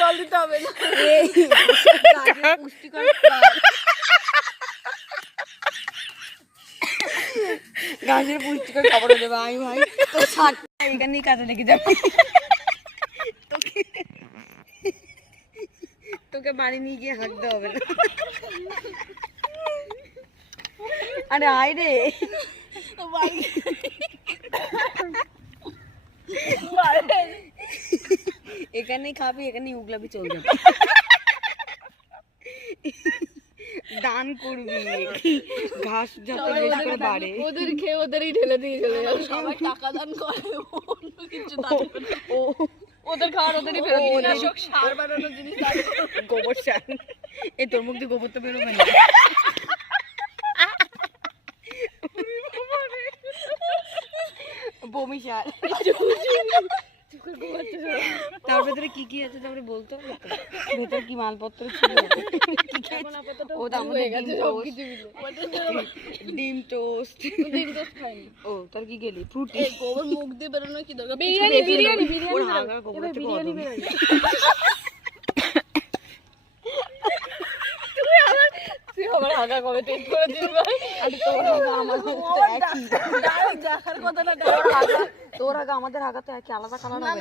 জল দিতে হবে না। পুষ্টিকর গাছের পুষ্টিকর খাবার দেবে ভাই ভাই তো ছাড় এখানেই কাজে লেগে যাবে তোকে বাড়ি নিয়ে গিয়ে হাঁটতে হবে না আরে আয় রে এখানেই খাবি এখানেই উগলাবি চল যাবে দান করবি ঘাস যত বেশি করে বাড়ে ওদের খেয়ে ওদেরই ঢেলে দিয়ে চলে যাবে। সবাই টাকা দান করে, অন্য কিছু দান করে না। ওদের খাওয়ার ওদেরই ফেরত দিয়ে কীটনাশক সার বানানোর জিনিস দান করে। গোবর সার এই তোর মুখ দিয়ে গোবর তো বেরোবে না বমি সার তার ভেতরে কি কি আছে তারপরে বলতো ভেতরে কি মালপত্র ছিল ও তো আমাদের ডিম টোস্ট ডিম টোস্ট খাইনি। ও তার কি গেলি ফ্রুটি এই গোবর মুখ দিয়ে বেরোনো কি দরকার? বিরিয়ানি বিরিয়ানি বিরিয়ানি বিরিয়ানি তুই আমার হাগা কবে টেস্ট করে দিস ভাই? আরে তোর আগা আমাদের তো একই দেখার কথা না। তোর আগা আমাদের আগা তো একই আলাদা কালার হবে